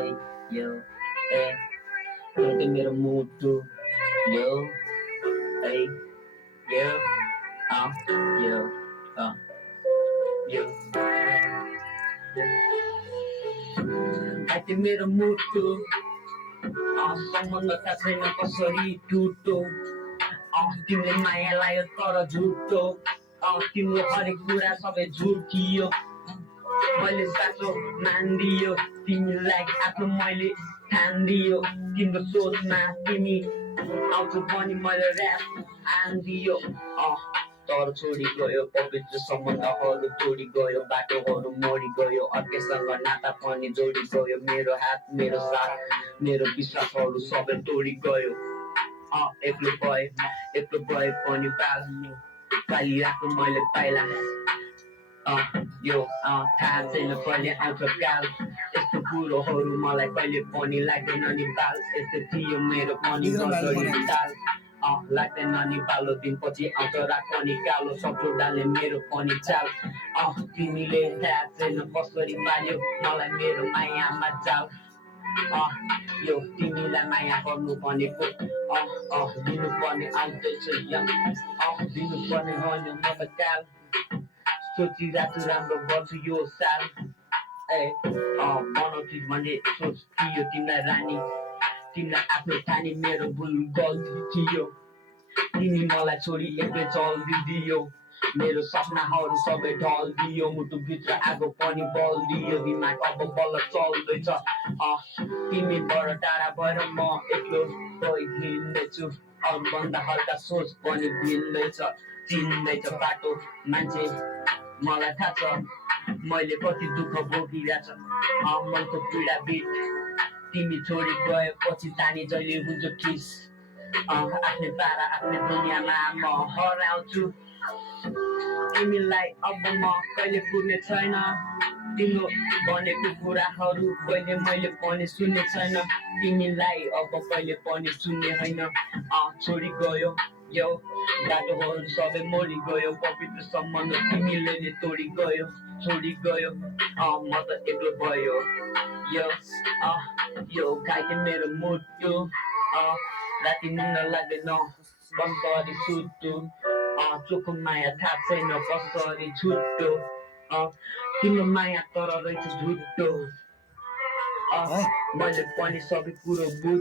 Hey, yo, eh, Ngerti मेरो mutu. Yo, hey, yo, ah, yo, ah, yo. Ngerti मेरो mutu. सम्बन्ध थाहा छैन कसरी टुट्यो तिमीले माया लाग्यो तर झुटो तिम्रो हरेक कुरा सबै झुटियो मैले साँचो मान्दियो तिमीलाई आफ्नो मैले ठान्दियो तिम्रो सोचमा तिमी आउँछौ पनि मैले ऱ्याप हान्दियो तर छोडी गयो पवित्र सम्बन्धहरू तोडी गयो बाटोहरू मोडी गयो अर्कैसँग नाता पनि जोडी गयो मेरो हात मेरो साथ मेरो विश्वासहरू सबै तोडी गयो एक्लो भए पनि पालिरहेको मैले पाइला यो थाहा छैन कहिले आउँछ काल यस्तो कुरोहरू मलाई कहिले पनि लाग्दैन नि बाल यस्तो थियो मेरो पनि गजरी ताल लाग्दैन नि बालो दिनपछि आउँछ रात पनि कालो सक्छौ डाल्ने मेरो पनि चाल तिमीले थाहा छैन कसरी पाल्यो मलाई मेरो मायामा जाल यो तिमीलाई माया गर्नु भनेको दिनुपर्ने आउँदैछ दिनुपर्ने भन्यो म त काल सोचिरहेको राम्रो गर्छु यो साल बनाउँछु भन्ने सोच थियो तिमीलाई रानी तिमीलाई आफ्नो ठानी मेरो भुल गल्ती थियो तिमी मलाई छोडी एक्लै चल्दियो मेरो सपनाहरू सबै ढल्दियो मुटुभित्र आगो पनि बल्दियो दिमाग अब बल्ल चल्दैछ तिमीबाट टाढा भएर म एक्लो हिँड्दैछु अरूभन्दा हल्का सोच पनि भिन्दैछ चिन्दैछ बाटो मान्छे मलाई थाहा छ मैले कति दुःख भोगिरहेछ मनको पीडा बिट तिमी छोडी गएपछि तानी जहिले हुन्छ ठिस आफ्नै पारा आफ्नै दुनियाँमा म हराउँछु तिमीलाई अब म कहिले पुग्ने छैन तिम्रो भनेको कुराहरू कहिले मैले पनि सुन्ने छैन तिमीलाई अब कहिले पनि सुन्ने होइन छोडी गयो यो बाटोहरू सबै मोडी गयो पवित्र सम्बन्ध तिमीले नै तोडी गयो छोडी गयो म त एक्लो भयो यो खाइके मेरो मुटु राति निन्द लाग्दैन कसरी सुत्नु चोखो माया थाहा छैन कसरी छुट्यो तिम्रो माया तर रहेछ झुटो मैले पनि सबै कुरो बुझ